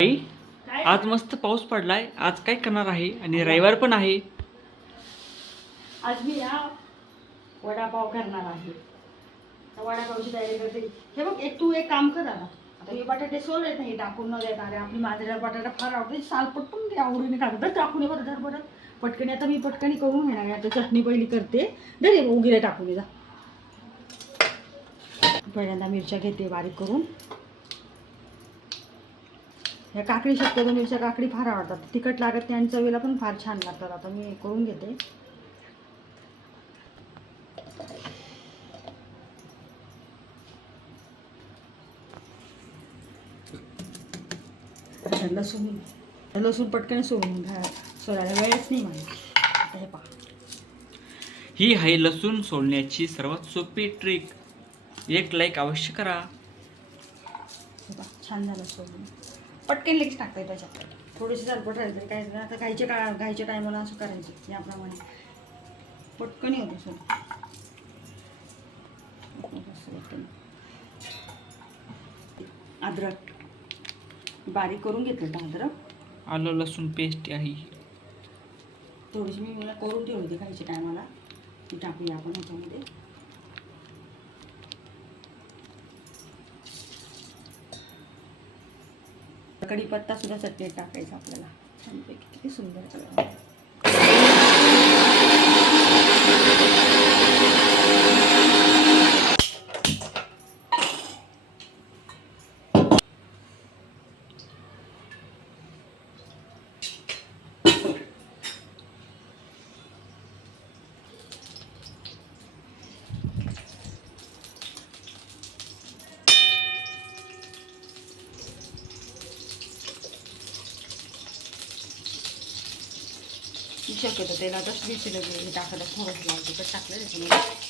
आज मस्त पाऊस पडलाय. आज काय करणार आहे? आणि रविवार पण आहे. आज मी ना वडापाव करणार आहे. तर वडापावची तयारी करते. हे बघ एक तू एक काम कर आता. आता हे बटाटे सोल नाही टाकून न देत अरे आपली माझ्या बटाटा फार आवडते. साल पटकन ते आवडीने खातात टाकून ये बरं धर बरं. पटकन आता मी पटकनी करून घेणार आता चटणी पहिली करते. दे रे उगिरे टाकून जा. पहिल्यांदा मिरच्या घेते बारीक करून. ह्या काकडी शक्यतो मिरच्या काकडी फार आवडतात. तिखट लागत नाही आणि चवीला पण फार छान लागतात. आता मी करून घेते. आता लसूण लसूण पटकन सोडून घ्या. सोडायला वेळच नाही मला आता हे पहा. ही आहे लसूण सोलण्याची सर्वात सोपी ट्रिक. एक लाईक अवश्य करा. हे छान झालं सोडून. पटकन लगेच टाकता येतं त्याच्यात. थोडीशी झलपट राहिली तरी काय नाही. आता गायच्या काळा गायच्या टायमाला असं करायचं याप्रमाणे. पटकन होते सोड अद्रक. बारीक करून घेतलं होतं अद्रक? आलं लसूण पेस्ट आहे. थोडीशी मी मला करून ठेवली होती खायच्या टायमाला ती टाकूया आपण ह्याच्यामध्ये. कढीपत्ता सुद्धा चटणीत टाकायचा आपल्याला. छानपैकी किती सुंदर कलर शक्यतो तेलातच दिसलं हे टाकायला थोडंसं लावते तर टाकलं त्याच्यामध्ये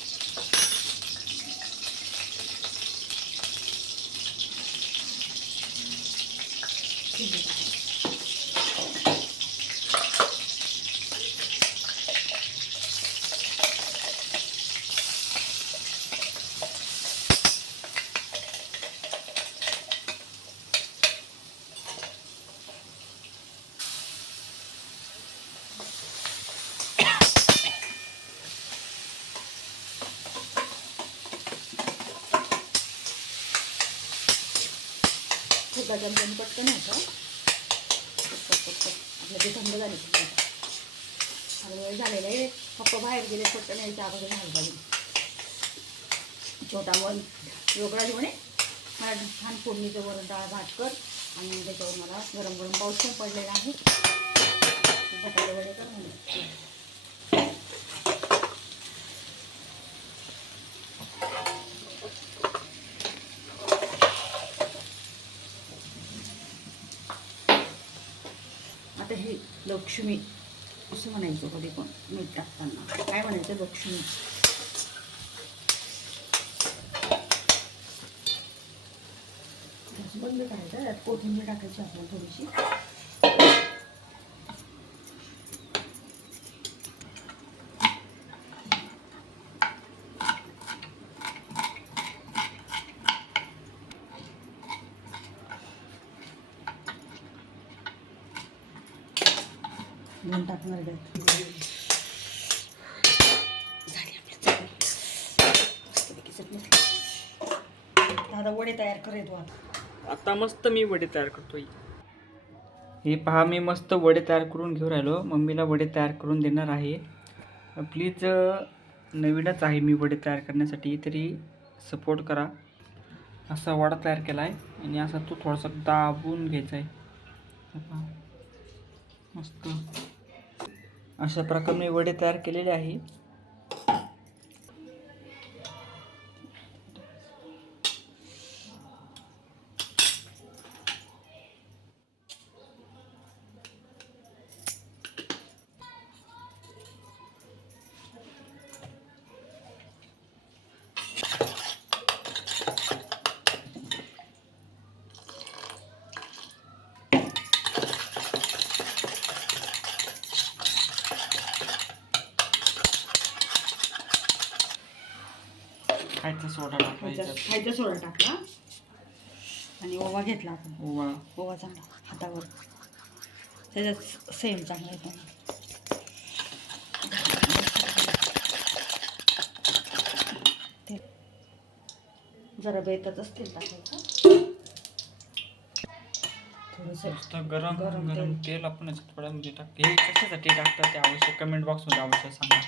खूप बदाम गम पटकन होतं. आपलं ते थंड झाले आणि वेळ झालेला आहे पप्पा बाहेर गेले पटकन यायच्या अगोदर झालं पाहिजे छोटा मन योगराज म्हणे मला छान फोडणीचं वरण डाळ भात कर. आणि त्याच्यावर मला गरम गरम पाऊस पण पडलेला आहे. बटाटे वडे कर म्हणून आता हे लक्ष्मी असं म्हणायचं कधी पण मीठ टाकताना काय म्हणायचं? लक्ष्मी. बंद करायचं त्यात कोथिंबीर टाकायची आपण थोडीशी. दोन टाकणार दादा वडे तयार कर आता. आता मस्त मी वडे तयार करतोय. हे पहा मी मस्त वडे तयार करून घेऊन राहिलो. मम्मीला वडे तयार करून देणार आहे. प्लीज नवीनच आहे मी वडे तयार करण्यासाठी. तरी सपोर्ट करा. असा वडा तयार केला आहे आणि असा तो थोडासा दाबून घ्यायचा आहे. पहा. मस्त. अशा प्रकारे मी वडे तयार केलेले आहे. खायचा सोडा टाकला खायचा सोडा टाकला. आणि ओवा घेतला आपण. वा ओवा चांगला हातावर. त्याच्यात सेम चांगला त्यामुळे ते जरा बेतच असतील टाकायचं. थोडंसं गरम गरम गरम तेल. आपण याच्यात थोड्यामध्ये टाक हे कशासाठी टाकतात ते आवश्यक कमेंट बॉक्समध्ये अवश्य सांगा.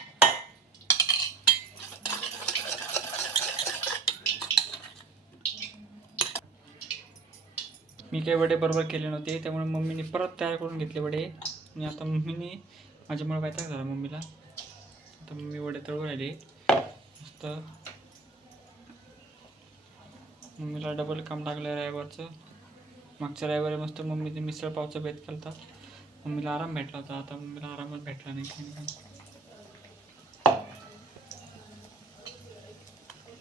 मी काही वडे बरोबर केले नव्हते त्यामुळे मम्मीने परत तयार करून घेतले वडे. आणि आता मम्मीने माझ्यामुळे वैताग झाला मम्मीला. आता मम्मी वडे तळू राहिले. मस्त. मम्मीला डबल काम लागलं रविवारचं. मागच्या रविवारी मस्त मम्मीने मिसळ पावचा बेत केला मम्मीला आराम भेटला होता. आता मम्मीला आरामच भेटला नाही.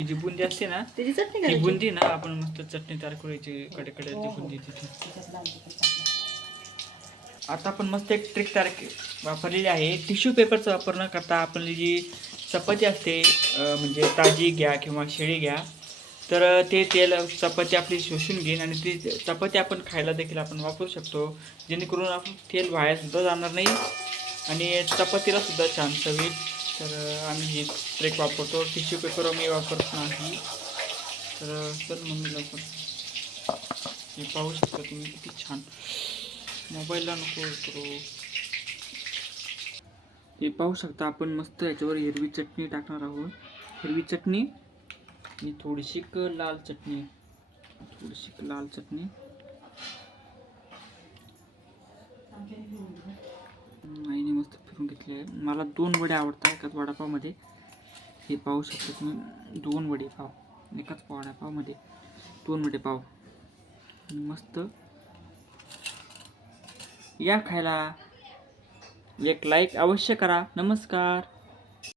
जी बुंदी असते ना त्याची चटणी ती करायची बुंदी ना आपण मस्त चटणी तयार करायची कडे कडे ती. बुंदी तिथे त्याच्यात. आता आपण मस्त एक ट्रिक तयार के- वापरलेली आहे टिश्यू पेपरचा वापर न करता आपण जी चपाती असते अं, म्हणजे ताजी घ्या किंवा शेळी घ्या तर ते तेल चपाती आपली शोषून घेईन आणि ती चपाती आपण खायला देखील आपण वापरू शकतो जेणेकरून आपण तेल वाया सुद्धा जाणार नाही आणि चपातीला सुद्धा छान चवील तर आम्ही ही ट्रेक वापरतो. टिश्यू पेपर मी वापरत नाही. तर चल मम्मी लवकर. हे पाहू शकता तुम्ही किती छान. मोबाईलला नको करू. हे पाहू शकता आपण मस्त याच्यावर हिरवी चटणी टाकणार आहोत. हिरवी चटणी आणि थोडीशी क लाल चटणी. थोडीशी लाल चटणी. आईने घेतले. मला दोन वडे आवडतात एकाच वडापावमध्ये. हे पाहू शकता तुम्ही. दोन वडे पाव. एकाच वडापावमध्ये दोन वडे पाव. आणि मस्त. या खायला. एक लाईक अवश्य करा. नमस्कार.